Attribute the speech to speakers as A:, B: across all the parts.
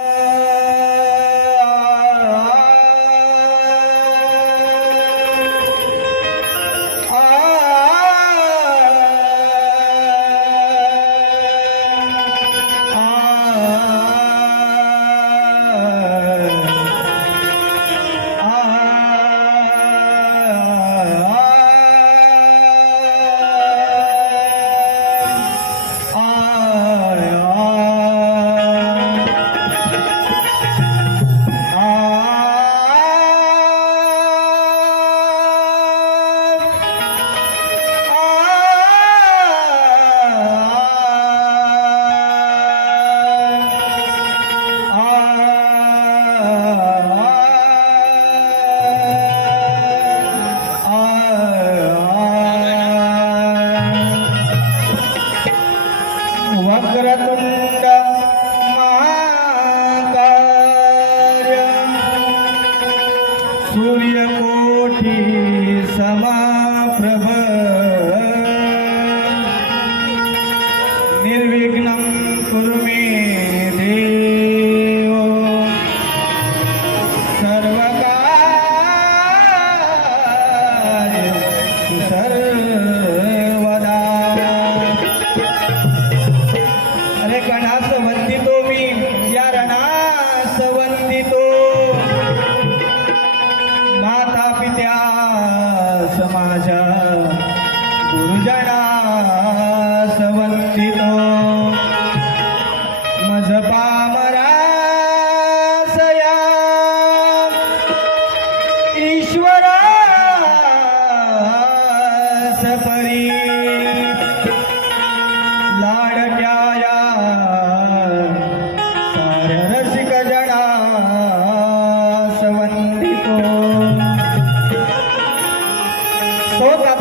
A: Uh... सूर्यकोटि समाप्रभ निर्विघ्नं कुरु मे देव। Otra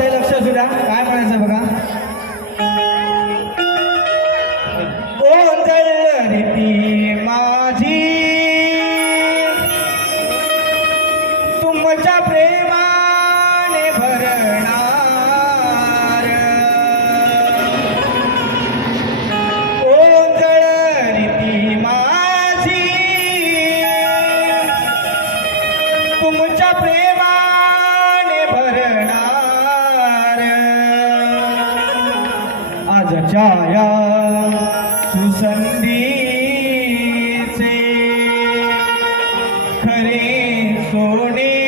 A: खरे सोने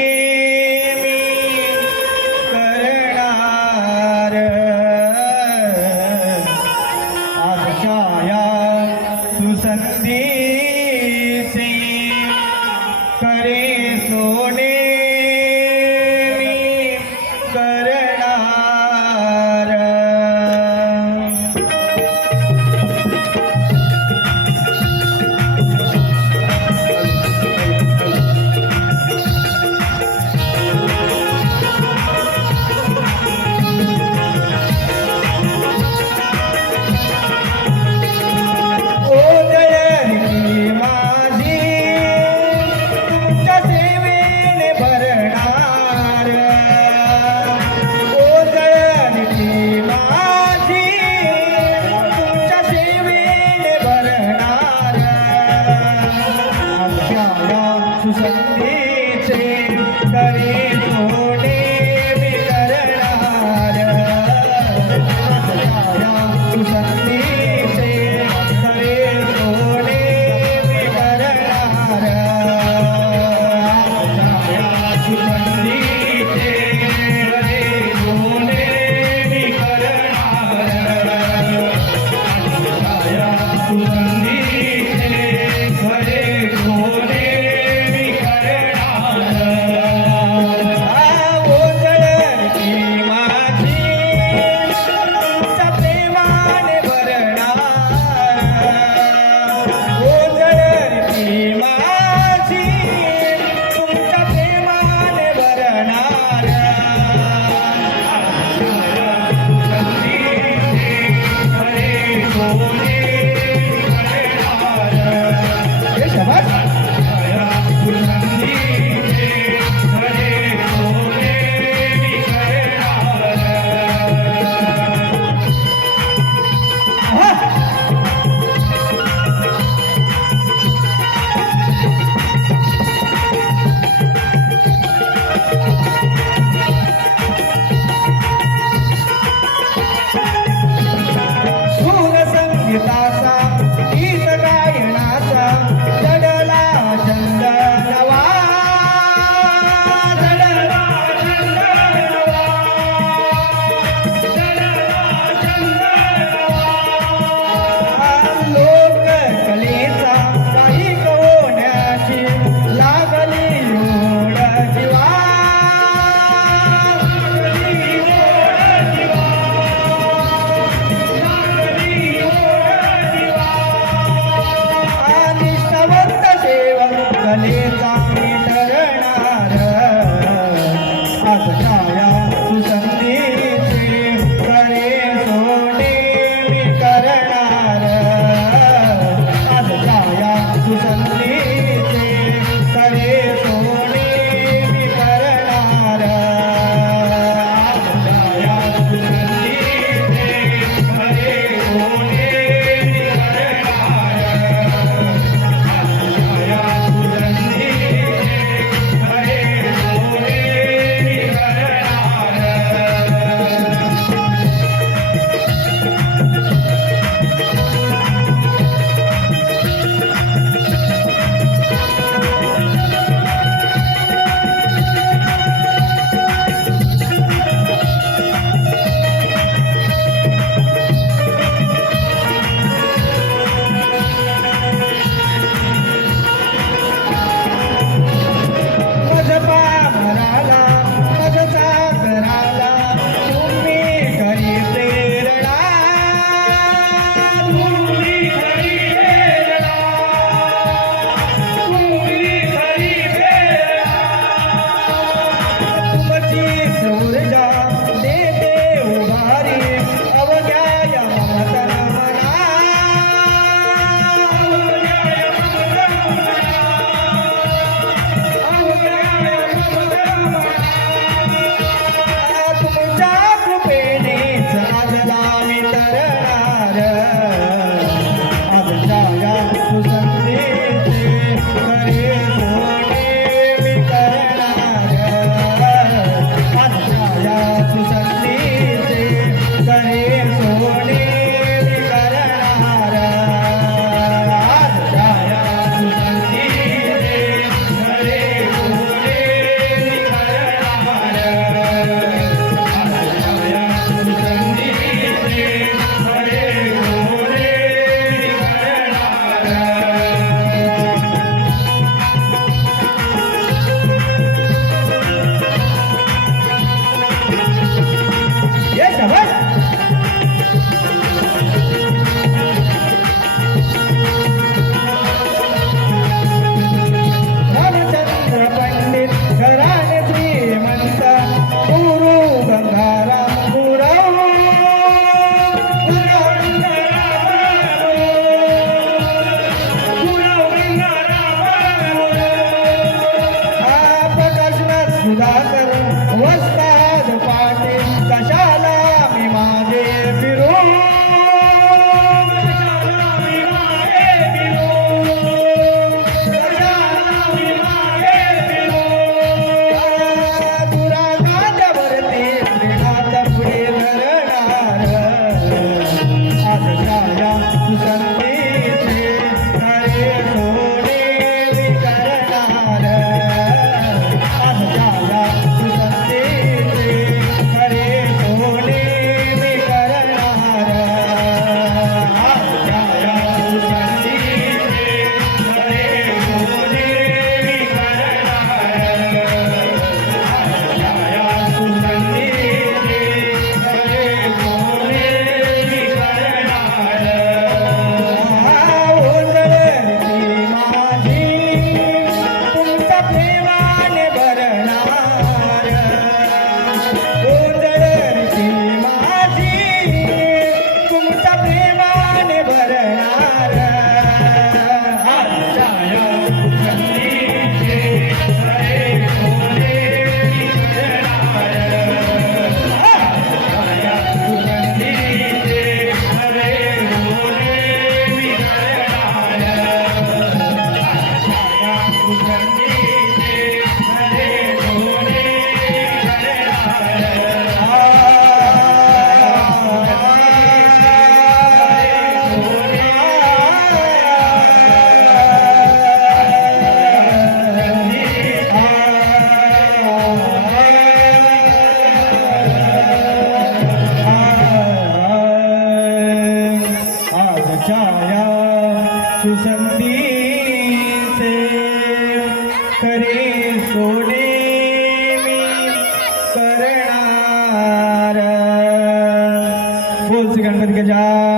A: Good job.